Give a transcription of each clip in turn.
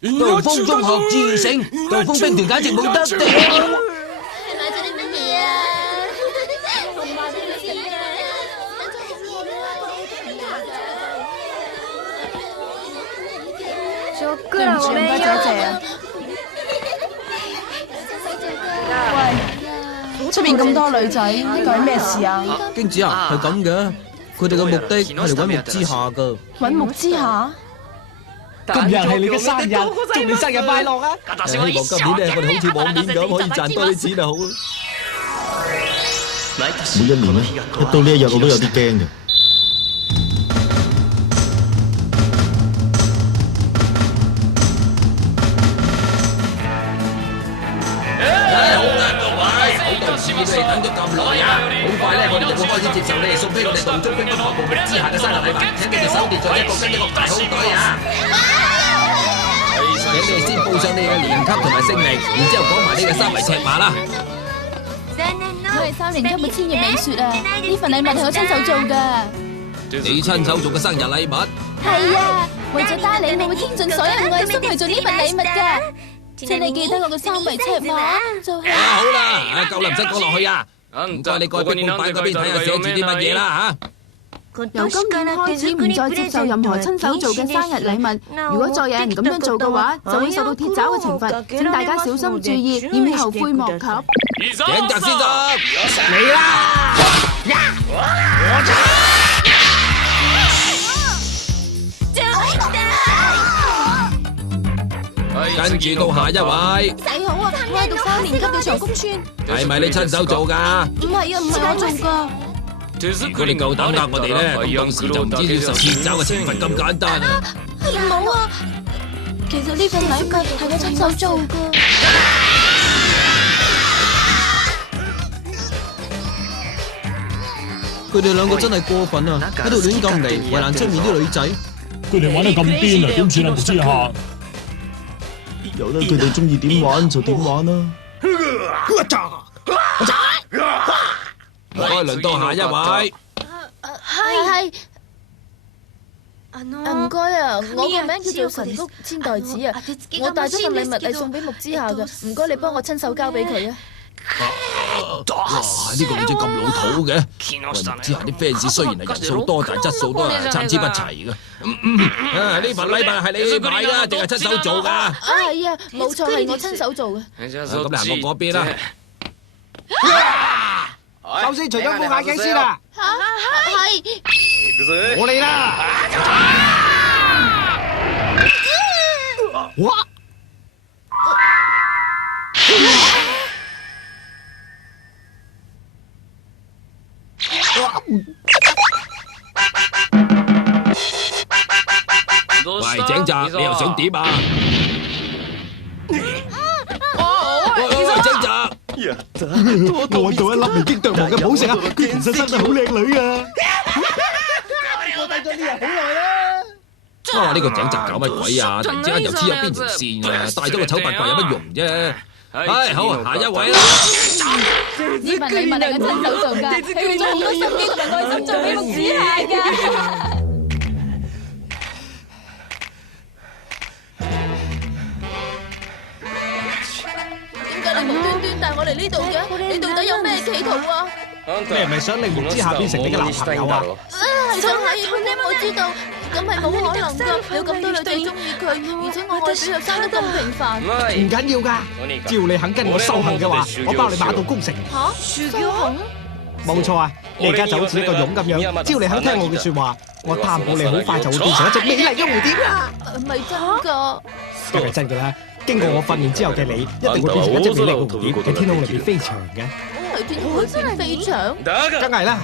杜峰中學自省，杜峰兵團簡直冇得頂。買咗啲乜嘢啊？同埋啲乜嘢啊？對唔住，唔該姐姐啊。喂，出邊咁多女仔，究竟咩事啊？經子啊，係咁嘅，佢哋嘅目的係嚟揾木之下噶。揾木之下？今日係你嘅生日，祝你生日快樂啊！希望今年咧，我哋好似往年咁，可以賺多啲錢就好啦。每一年咧，一到呢一日我都有啲驚嘅。好啦，各位，好多次你哋等咗咁耐啊！好快咧，我哋就會開始接受你哋送俾我哋洞中乒乓學部木之下嘅生日禮物，請你哋手跌在一個跟一個排好隊啊！請你哋先報上你嘅年級同埋姓名，然之後講埋你嘅三圍尺碼啦。我係3年級嘅千葉美雪啊！呢份禮物係我親手做噶。你親手做嘅生日禮物？係啊，為咗帶你，我會傾盡所有愛心去做呢份禮物噶。請你記得我嘅3圍尺碼就係。好啦，夠啦，唔使講落去啊！唔該，你過去冰板嗰邊睇下寫住啲乜嘢啦嚇。由今年開始唔再接受任何親手做嘅生日禮物。如果再有人咁樣做嘅話，就會受到鐵爪嘅懲罰。請大家小心注意，以後悔莫及。井澤先生，嚟啦！跟住到下一位。你好啊，我係讀3年級嘅長谷川。係咪你親手做㗎？唔係啊，唔係我做㗎。如果你夠膽呃我哋咧，咁到時就唔止要受鐵爪嘅懲罰咁簡單啊！唔好啊，其實呢份禮物係我親手做㗎。佢哋兩個真係過分啊！喺度亂咁嚟，為難出面啲女仔。佢哋玩得咁癲啊，點算啊？木之下，由得佢哋中意點玩就點玩啦。唔該，輪到下一位。係。唔該啊，我個名叫做神谷千代子啊，我帶咗份禮物嚟送俾木之下㗎，唔該你幫我親手交俾佢啊。哇！呢個女仔咁老土嘅，喂，木之下啲 fans 雖然係人數多，但係質素都係參差不齊嘅。呢份禮物係你買㗎，定係親手做㗎？係啊，冇錯係我親手做嘅。咁你行過嗰邊啦。首先除咗副眼鏡先啦。係。我嚟啦！哇！喂，井澤，你又想點啊？喂，井澤！我揾到一粒未經奪王嘅寶石啊！佢其實生得好靚女啊！我等咗呢日好耐啦！呢個井澤搞乜鬼啊？突然之間又黐咗邊條線啊？帶咗個醜八怪有乜用啫？唉，好啊，下一位啦。呢份禮物係我親手做㗎，佢用咗好多心機同埋愛心做俾木子夏㗎。點解你無端端帶我嚟呢度嘅？你到底有咩企圖啊？你係咪想令木之夏變成你嘅男朋友啊？係想係，我知道，咁係冇可能㗎。有咁多女仔中意佢，而且我愛比佢生得咁平凡。唔緊要㗎，只要你肯跟我修行嘅話，我包你馬到功成。嚇？修行？冇錯啊！你而家就好似一個蛹咁樣，只要你肯聽我嘅説話，我擔保你好快就會變成一隻美麗嘅蝴蝶啦。唔係真㗎。梗係真㗎啦！經過我訓練之後嘅你，一定會變成一隻美麗嘅蝴蝶喺天空裏邊飛翔嘅。喺天空裏邊飛翔？梗係啦！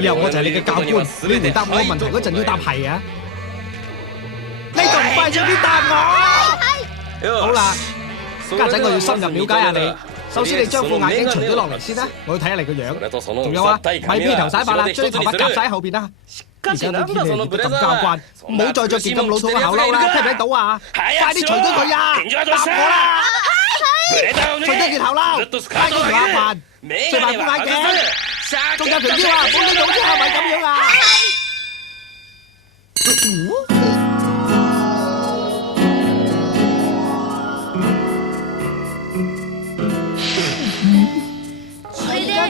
以後我就係你嘅教官，你回答我問題嗰陣要答係啊！你仲唔快脆啲答我？好啦，家陣我要深入了解下你。首先你將副眼鏡除咗落嚟先啦，我要睇下你個樣。仲有啊，咪披頭散髮啦，將啲頭髮夾晒喺後邊啦。而家啲天氣熱得咁交關，唔好再着件咁老土嘅校褸啦，聽唔聽到啊？快啲除咗佢啊！答我啦！除咗件校褸，戴嗰條眼環，除埋副眼鏡，仲有條腰啊！冇你老之後咪咁樣啊！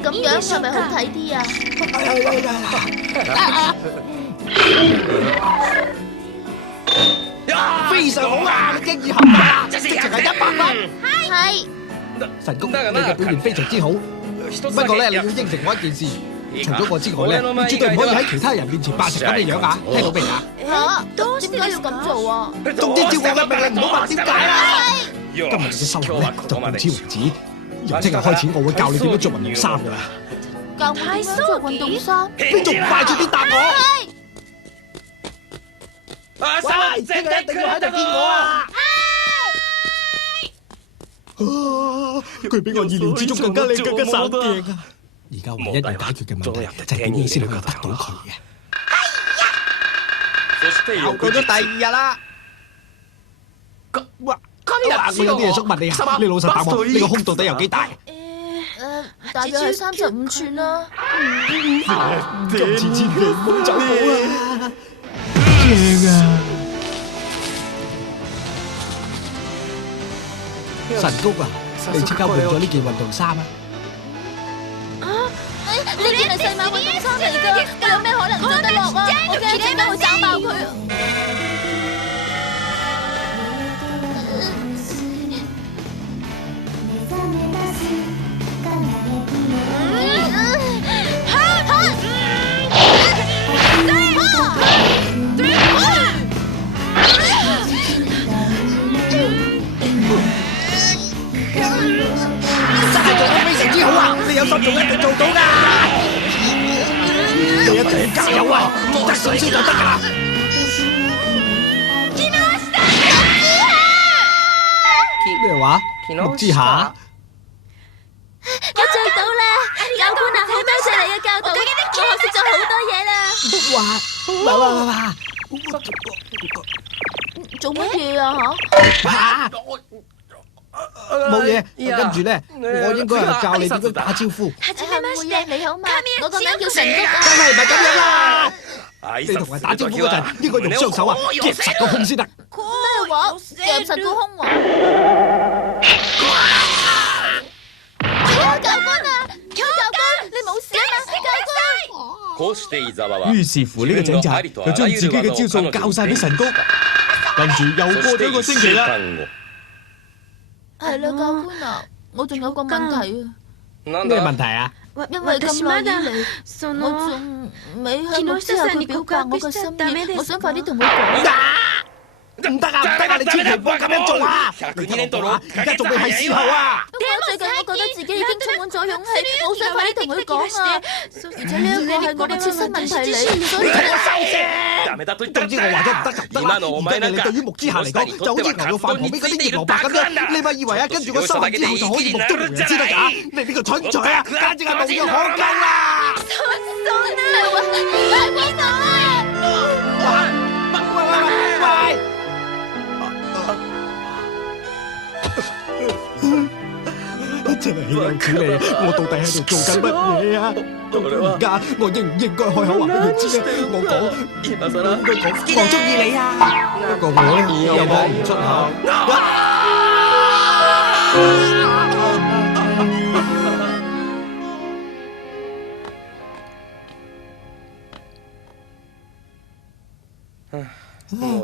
咁樣係咪好睇啲啊？非常好啊！你經已合格啦，直情係100分。係。神功，你嘅表現非常之好。不過咧，你要應承我一件事，除咗我之外咧，你絕對唔可以喺其他人面前扮成咁嘅樣啊！聽到未啊？嚇？點解要咁做啊？總之照我嘅命令，唔好問點解啦。今日你嘅修行咧就到此為止。由聽日開始，我會教你點樣着運動衫噶啦。教我點樣着運動衫？你仲唔快脆啲答我？喂，聽日一定要喺度見我啊！佢比我意料之中更加靚，更加手勁啊！而家唯一要解決嘅問題就係點樣先能夠得到佢嘅。又過咗第2日啦。哇！我有啲嘢想問你啊，你老實答我，你個胸到底有幾大？大約係35寸啦。今次千祈唔好走寶啦！正啊！神谷啊，你即刻換咗呢件運動衫啊！呢件係細碼運動衫嚟㗎，我有咩可能着得落啊？我驚一陣間會斬爆佢。你有心做一定做到㗎！你一定要加油啊！得信先就得㗎啦！咩話？木之夏？我做到啦！教官啊，好多謝你嘅教導，我學識咗好多嘢啦！做乜嘢啊？嚇！冇嘢，跟住咧，我應該係教你點樣打招呼。冇嘢，你好嘛？我個名叫神谷啊！梗係唔係咁樣啦！你同人打招呼嗰陣，應該用雙手啊，夾實個胸先得。咩話？夾實個胸喎！教官啊！教官，你冇事啊嘛？教官！於是乎呢個警察就將自己嘅招數教晒俾神谷，跟住又過咗1個星期啦。係啦，教官啊，我仲有個問題啊。咩問題啊？因為咁耐以嚟，我仲未向木之夏佢表白我嘅心意，我想快啲同佢講。唔得啊！唔得啊！你千祈唔好咁樣做啊！你聽我講啊！而家仲未係時候啊！最近我覺得自己已經充滿咗勇氣，我想快啲同佢講啊！而且呢一個係我嘅切身問題嚟，所以我收聲。總之我話咗唔得就唔得啦！而家你對於木之夏嚟講，就好似牛肉飯旁邊嗰啲熱蘿蔔咁樣，你咪以為啊，跟住我收埋之後就可以目中無人先得㗎？你呢個蠢材啊，簡直係無藥可救啦！快幫我啊！喂！真係豈有此理啊！我到底喺度做緊乜嘢啊？到而家我應唔應該開口話俾佢知啊？我應該講中意你啊！不過我又講唔出口。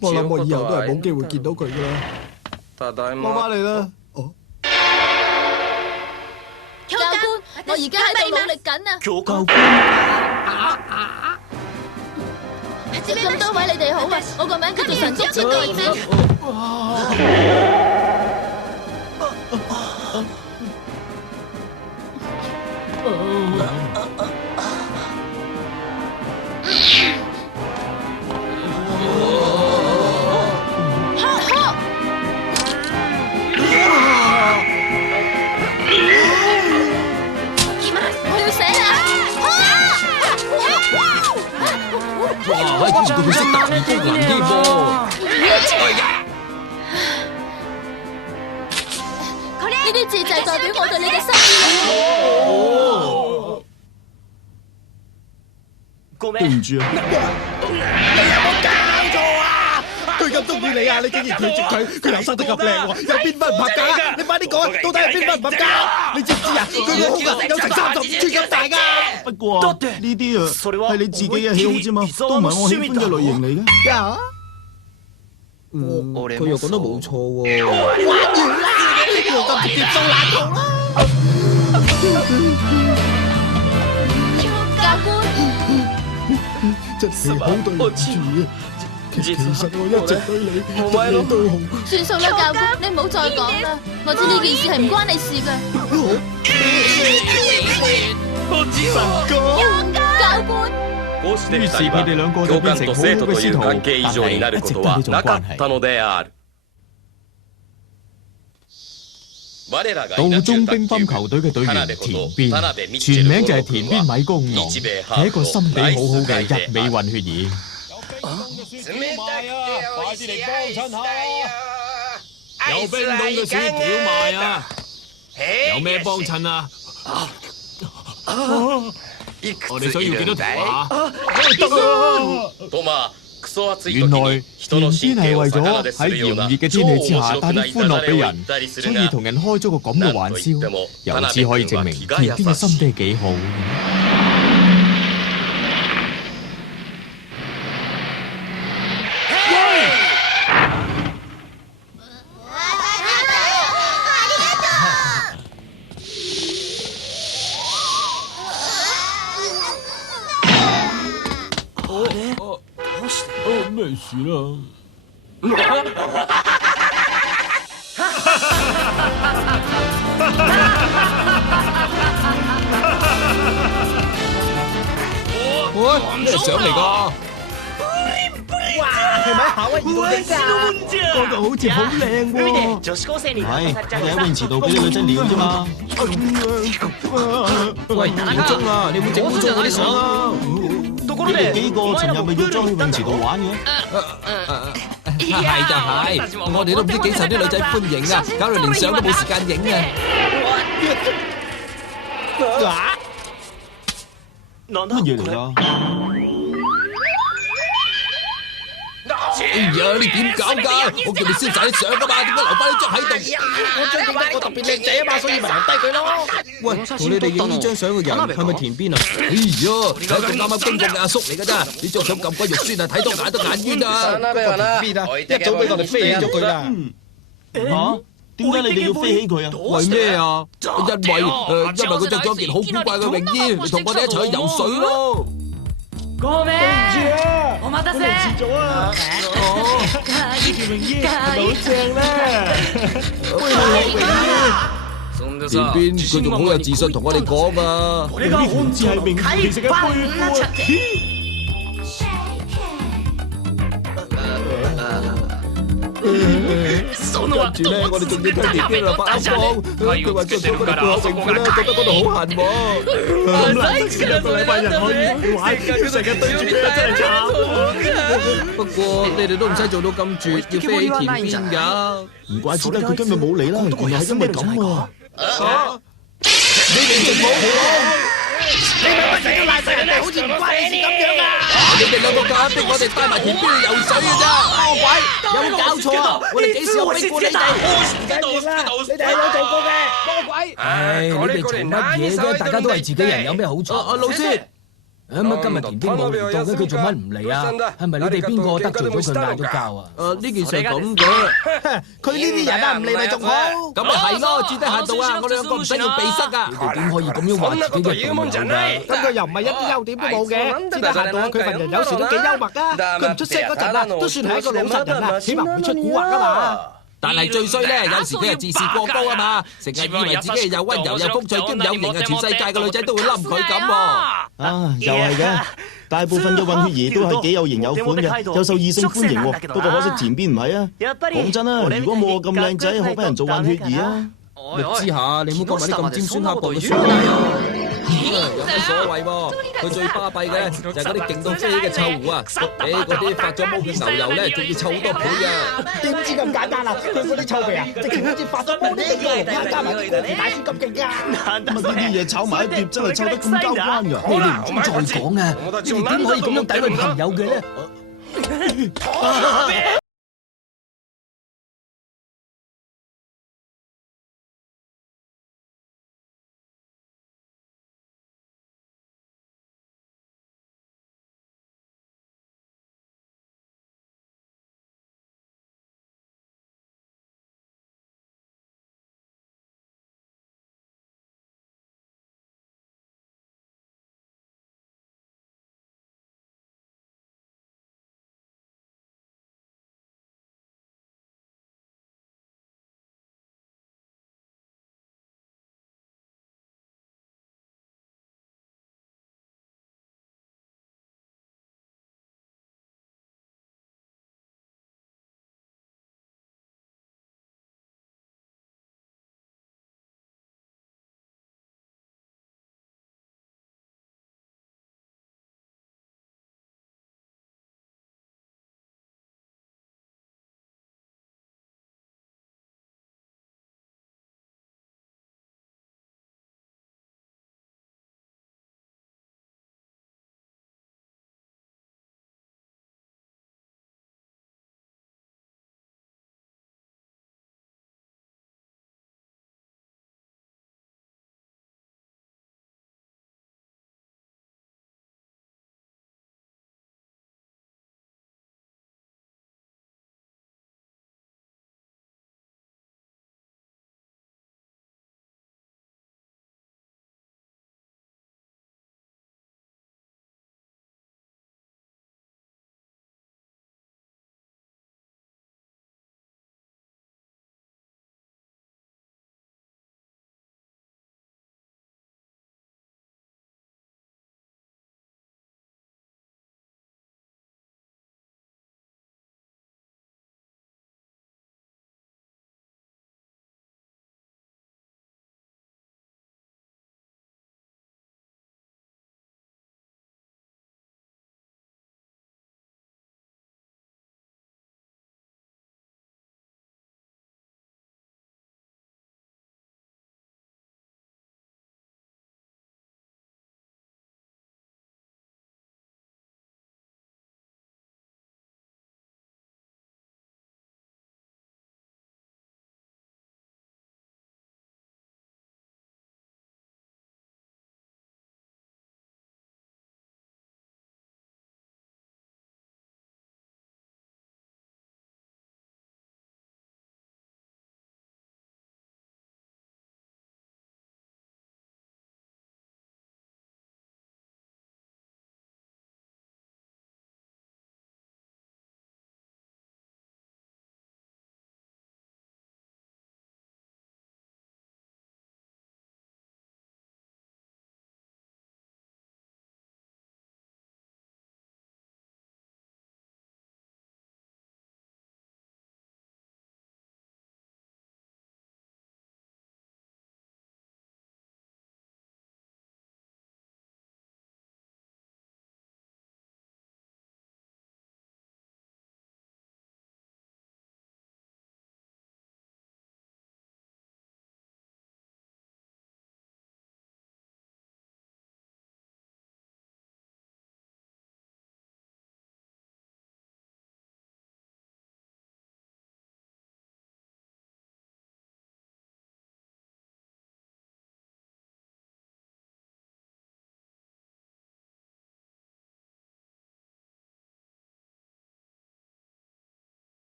我諗我以後都係冇機會見到佢噶啦。我翻嚟啦。哦，教官，我而家喺度努力緊啊！教官，咁多位你哋好啊！我個名叫做神谷千代美。哇！估唔到佢識特異功能添噃。呢啲字就係代表我對你嘅心意。對唔住啊！你有冇搞錯啊？佢咁中意你啊！你竟然拒絕佢，佢又生得咁靚喎，有邊分唔合格啊？你快啲講啊！到底係邊分唔合格？你知唔知啊？佢個胸啊有成35寸咁大㗎。不過呢啲啊係你自己嘅喜好啫嘛，都唔係我喜歡嘅類型嚟嘅。佢又講得冇錯喎。玩完啦！呢個咁直接收爛套啦！教官，真係好對唔住啊！其實我一直對你都好。算數啦，教官，你唔好再講啦。我知呢件事係唔關你事嘅。神哥，教官。於是佢哋兩個就變成好好嘅師徒，但係一直都呢種關係。道中乒乓球隊嘅隊員田邊，全名就係田邊米公郎，係一個心地好好嘅日美混血兒。快啲嚟幫襯下！有冰凍嘅雪條賣啊！有咩幫襯啊？我哋想要幾多條啊？原來田邊係為咗喺炎熱嘅天氣之下帶啲歡樂俾人，所以同人開咗個咁嘅玩笑，由此可以證明田邊嘅心地幾好。咩事啦？喂，咩相嚟㗎？哇，係咪夏威夷度影㗎？嗰度好似好靚喎。係，我哋喺泳池度俾啲女仔撩啫嘛。喂，2點鐘啦，你唔好整污糟嗰啲相啊！你哋幾個尋日咪約咗去泳池度玩嘅？係就係，我哋都唔知幾受啲女仔歡迎啊，搞到連相都冇時間影啊！乜嘢嚟㗎？哎呀，你點搞㗎？我叫你燒晒啲相㗎嘛，點解留翻呢張喺度？我真係覺得我特別靚仔啊嘛，所以咪留低佢咯。喂，同你哋影呢張相嘅人係咪田邊啊？哎呀，係一個啱啱經過嘅阿叔嚟㗎咋？呢張相咁鬼肉酸啊，睇到眼都眼冤啊！邊啊？一早俾我哋飛起咗佢啦！嚇？點解你哋要飛起佢啊？為咩啊？因為佢着咗件好古怪嘅泳衣，同我哋一齊去游水咯。對唔住啊！我遲咗啊！呢條泳衣係咪好正咧？田邊佢仲好有自信同我哋講啊！呢個好似係名副其實嘅杯褲啊！跟住咧，我哋仲要聽田邊嚟發光，佢話着咗嗰條背後成褲咧，覺得嗰度好痕喎。咁難得先有個禮拜日可以玩，佢成日對住佢真係慘。不過你哋都唔使做到咁絕，要飛起田邊㗎。唔怪之得佢今日冇嚟啦，原來係因為咁啊！你哋仲冇好？你咪乜成日都賴晒人哋，好似唔關你事咁樣啊！你哋兩個夾硬逼我哋帶埋田邊去游水嘅咋？魔鬼，有冇搞錯啊？我哋幾時有逼過你哋？唔緊要啦，你哋係有做過嘅，魔鬼！唉，你哋嘈乜嘢啫？大家都係自己人，有咩好嘈？老師。乜今日田邊冇嚟到嘅，佢做乜唔嚟啊？係咪你哋邊個得罪咗佢嗌咗交啊？呢件事係咁嘅，佢呢啲人啊，唔嚟咪仲好。咁咪係咯，至低限度啊！我兩個唔使要鼻塞啊！你哋點可以咁樣話自己嘅隊友㗎？咁佢又唔係一啲優點都冇嘅，至低限度啊，佢份人有時都幾幽默噶。佢唔出聲嗰陣啊，都算係一個老實人啦，起碼唔會出蠱惑啊嘛。但係最衰咧，有時佢係自視過高啊嘛，成日以為自己係又溫柔又風趣兼有型啊，全世界嘅女仔都會冧佢咁喎。啊，又係嘅，大部分嘅混血兒都係幾有型有款嘅，又受異性歡迎喎。不過可惜田邊唔係啊。講真啊，如果冇我咁靚仔，學俾人做混血兒啊！陸之下，你唔好講埋啲咁尖酸刻薄嘅説話。有乜所謂喎？佢最巴閉嘅就係嗰啲勁到飛起嘅臭狐啊！你嗰啲發咗毛嘅牛油咧，仲要臭好多倍啊！點知咁簡單啊？佢嗰啲臭味啊，直情好似發咗毛啲咁嘅，加埋啲過期大師咁勁㗎！乜呢啲嘢炒埋一碟，真係臭得咁交關㗎！你哋唔准再講啊！你哋點可以咁樣詆毀朋友嘅咧？